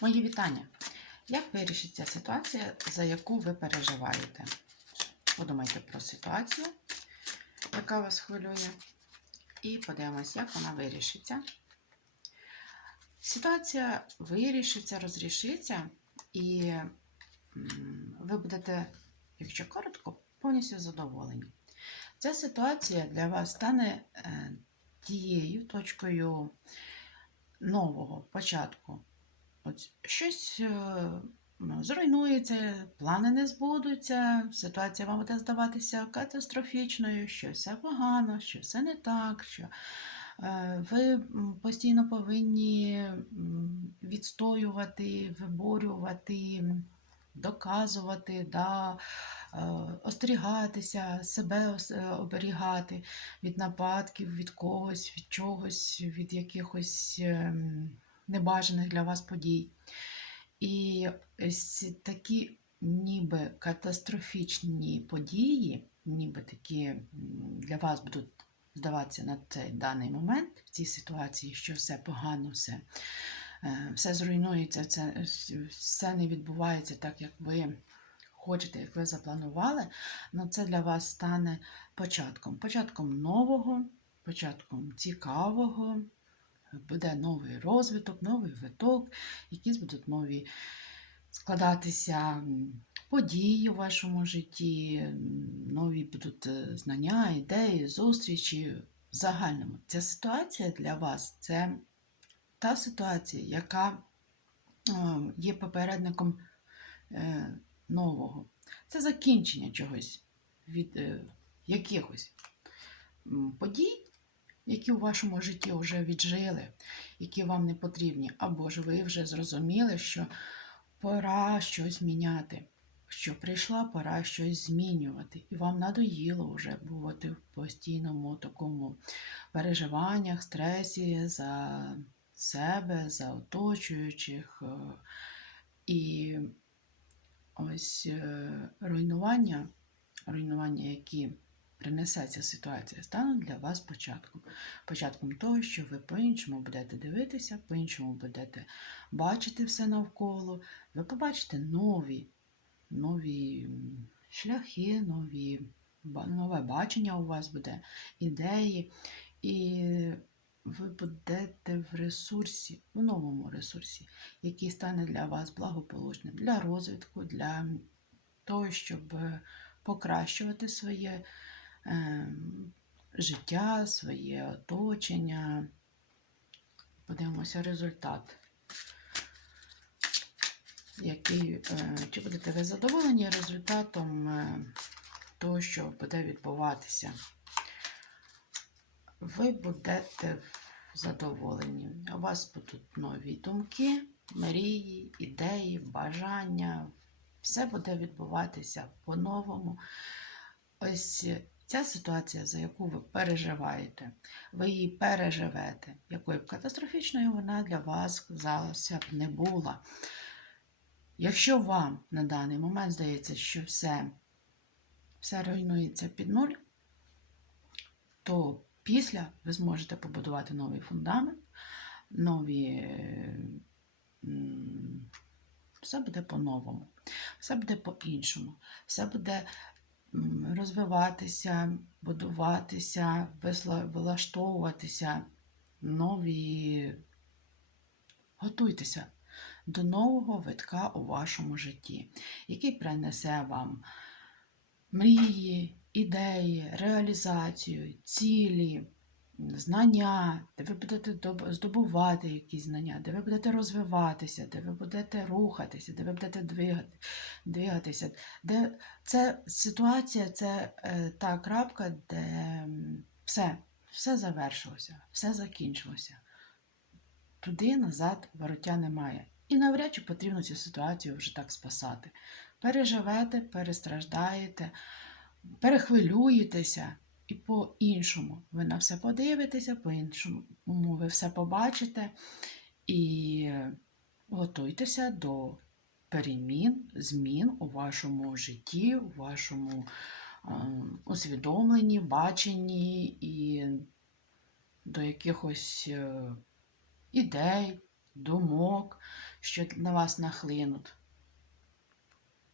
Мої вітання. Як вирішиться ситуація, за яку ви переживаєте? Подумайте про ситуацію, яка вас хвилює, і подивимось, як вона вирішиться. Ситуація вирішиться, розрішиться, і ви будете, якщо коротко, повністю задоволені. Ця ситуація для вас стане е, тією точкою нового початку. От щось е, ну, зруйнується, плани не збудуться, ситуація вам буде здаватися катастрофічною, що все погано, що все не так, що е, ви постійно повинні відстоювати, виборювати, доказувати, да, е, остерігатися, себе оберігати від нападків, від когось, від чогось, від якихось ем, небажаних для вас подій. І такі ніби катастрофічні події, ніби такі для вас будуть здаватися на цей даний момент, в цій ситуації, що все погано, все, е, все зруйнується, це, все не відбувається так, як ви хочете, як ви запланували, але це для вас стане початком. Початком нового, початком цікавого, буде новий розвиток, новий виток, якісь будуть нові складатися події у вашому житті, нові будуть е, знання, ідеї, зустрічі в загальному. Ця ситуація для вас це та ситуація, яка е, є попередником е, нового. Це закінчення чогось від якихось подій, які у вашому житті вже віджили, які вам не потрібні, або ж ви вже зрозуміли, що пора щось міняти, що прийшла пора щось змінювати, і вам надоїло вже бути в постійному такому переживаннях, стресі за себе, за оточуючих. е, І ось е, руйнування, руйнування, які принесе ця ситуація, стануть для вас початком. Початком того, що ви по-іншому будете дивитися, по-іншому будете бачити все навколо, ви побачите нові, нові шляхи, нові, нове бачення у вас буде, ідеї, і ви будете в ресурсі, в новому ресурсі, який стане для вас благополучним для розвитку, для того, щоб покращувати своє життя, своє оточення. Подивимося результат. Який, е, чи будете ви задоволені результатом е, того, що буде відбуватися? Ви будете задоволені. У вас будуть нові думки, мрії, ідеї, бажання. Все буде відбуватися по-новому. Ось ця ситуація, за яку ви переживаєте, ви її переживете, якою б катастрофічною вона для вас здалося б не була. Якщо вам на даний момент здається, що все, все руйнується під нуль, то після ви зможете побудувати новий фундамент, нові. Все буде по-новому, все буде по-іншому, все буде розвиватися, будуватися, влаштовуватися нові. Готуйтеся до нового витка у вашому житті, який принесе вам мрії, ідеї, реалізацію, цілі, знання, де ви будете здобувати якісь знання, де ви будете розвиватися, де ви будете рухатися, де ви будете двигати, двигатися. Де це ситуація, це е, та крапка, де все, все завершилося, все закінчилося. Туди назад вороття немає. І навряд чи потрібно цю ситуацію вже так спасати. Переживете, перестраждаєте, перехвилюєтеся, і по-іншому. Ви на все подивитеся, по-іншому. Ви все побачите. І готуйтеся до перемін, змін у вашому житті, у вашому усвідомленні, баченні і до якихось е, ідей, думок, що на вас нахлинуть.